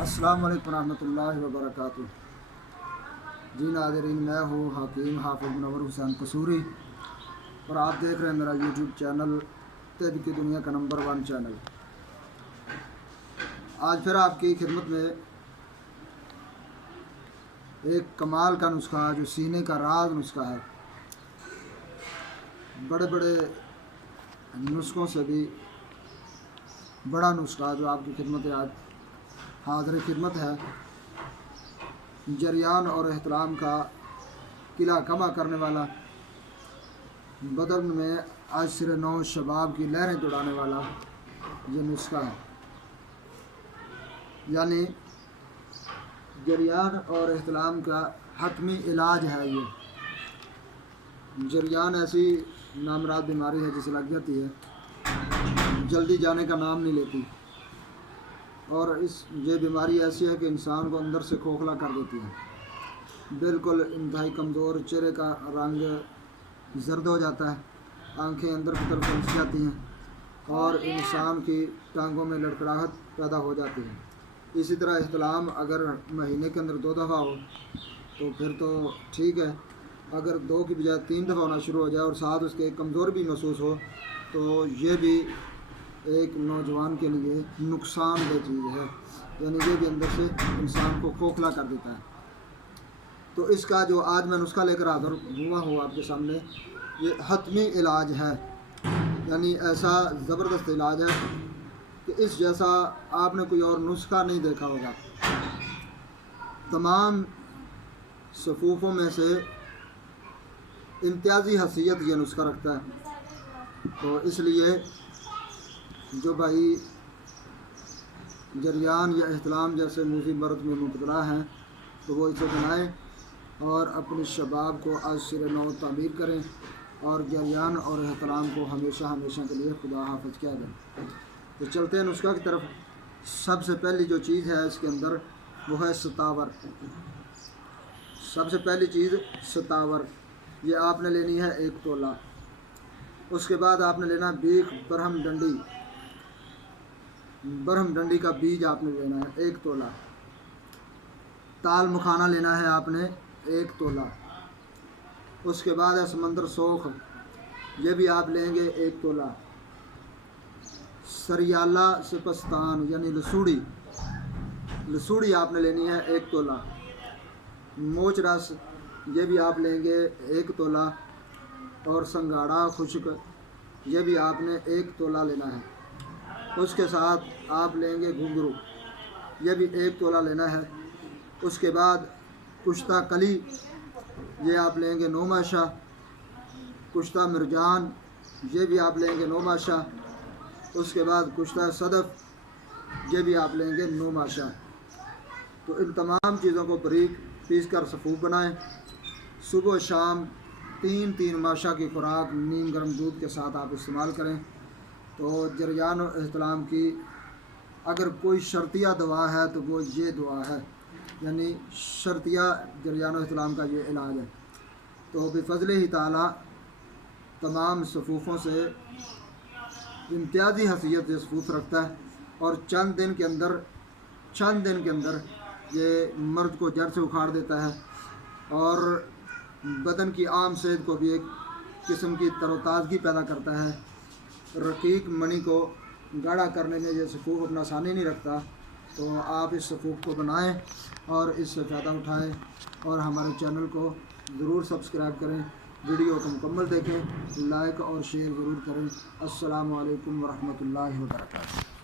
السلام علیکم ورحمۃ اللہ وبرکاتہ۔ جی ناظرین، میں ہوں حکیم حافظ منور حسین قصوری اور آپ دیکھ رہے ہیں میرا یوٹیوب چینل طب کی دنیا کا نمبر 1 چینل۔ آج پھر آپ کی خدمت میں ایک کمال کا نسخہ جو سینے کا راز نسخہ ہے، بڑے بڑے نسخوں سے بھی بڑا نسخہ جو آپ کی خدمت آج حاضر خدمت ہے۔ جریان اور احتلام کا قلعہ کما کرنے والا، بدن میں عصر نو شباب کی لہریں دوڑانے والا یہ نسخہ ہے، یعنی جریان اور احتلام کا حتمی علاج ہے۔ یہ جریان ایسی نامراد بیماری ہے جسے لگ جاتی ہے، جلدی جانے کا نام نہیں لیتی، اور یہ بیماری ایسی ہے کہ انسان کو اندر سے کھوکھلا کر دیتی ہے، بالکل انتہائی کمزور، چہرے کا رنگ زرد ہو جاتا ہے، آنکھیں اندر کی طرف پھنس جاتی ہیں اور انسان کی ٹانگوں میں لڑکھڑاہٹ پیدا ہو جاتی ہے۔ اسی طرح احتلام اگر مہینے کے اندر 2 دفعہ ہو تو پھر تو ٹھیک ہے، اگر 2 کی بجائے 3 دفعہ ہونا شروع ہو جائے اور ساتھ اس کے کمزور بھی محسوس ہو تو یہ بھی ایک نوجوان کے لیے نقصان دہ چیز ہے، یعنی یہ بھی اندر سے انسان کو کھوکھلا کر دیتا ہے۔ تو اس کا جو آج میں نسخہ لے کر حاضر ہوا ہوں آپ کے سامنے، یہ حتمی علاج ہے، یعنی ایسا زبردست علاج ہے کہ اس جیسا آپ نے کوئی اور نسخہ نہیں دیکھا ہوگا۔ تمام صفوفوں میں سے امتیازی حیثیت یہ نسخہ رکھتا ہے، تو اس لیے جو بھائی جریان یا احتلام جیسے موذی مرض میں مبتلا ہیں تو وہ اسے بنائیں اور اپنی شباب کو از سر نو تعمیر کریں اور جریان اور احتلام کو ہمیشہ ہمیشہ کے لیے خدا حافظ کہہ دیں۔ تو چلتے ہیں نسخہ کی طرف۔ سب سے پہلی جو چیز ہے اس کے اندر وہ ہے ستاور۔ سب سے پہلی چیز ستاور، یہ آپ نے لینی ہے 1 تولہ۔ اس کے بعد آپ نے لینا بیخ برہم ڈنڈی، برہم ڈنڈی کا بیج آپ نے لینا ہے 1 تولہ۔ تال مکھانا لینا ہے آپ نے 1 تولہ۔ اس کے بعد ہے سمندر سوکھ، یہ بھی آپ لیں گے 1 تولہ۔ سریالہ سپستان یعنی لسوڑی آپ نے لینی ہے 1 تولہ۔ موچ رس، یہ بھی آپ لیں گے 1 تولہ۔ اور سنگاڑا خشک، یہ بھی آپ نے 1 تولہ لینا ہے۔ اس کے ساتھ آپ لیں گے گھنگرو، یہ بھی 1 تولہ لینا ہے۔ اس کے بعد کشتہ کلی، یہ آپ لیں گے 9 ماشا۔ کشتہ مرجان، یہ بھی آپ لیں گے 9 ماشا۔ اس کے بعد کشتہ صدف، یہ بھی آپ لیں گے 9 ماشا۔ تو ان تمام چیزوں کو باریک پیس کر صفوف بنائیں۔ صبح و شام 3 ماشا کی خوراک نیم گرم دودھ کے ساتھ آپ استعمال کریں۔ تو جریان و احتلام کی اگر کوئی شرطیہ دوا ہے تو وہ یہ دعا ہے، یعنی شرطیہ جریان و احتلام کا یہ علاج ہے۔ تو بفضل ہی تعالی تمام صفوفوں سے امتیازی حیثیت یہ صفوف رکھتا ہے اور چند دن کے اندر یہ مرض کو جڑ سے اکھاڑ دیتا ہے اور بدن کی عام صحت کو بھی ایک قسم کی تر و تازگی پیدا کرتا ہے۔ رقیق منی کو گاڑھا کرنے میں یہ صفوف اپنا ثانی نہیں رکھتا، تو آپ اس صفوف کو بنائیں اور اس سے فائدہ اٹھائیں اور ہمارے چینل کو ضرور سبسکرائب کریں، ویڈیو کو مکمل دیکھیں، لائک اور شیئر ضرور کریں۔ السلام علیکم ورحمۃ اللہ وبرکاتہ۔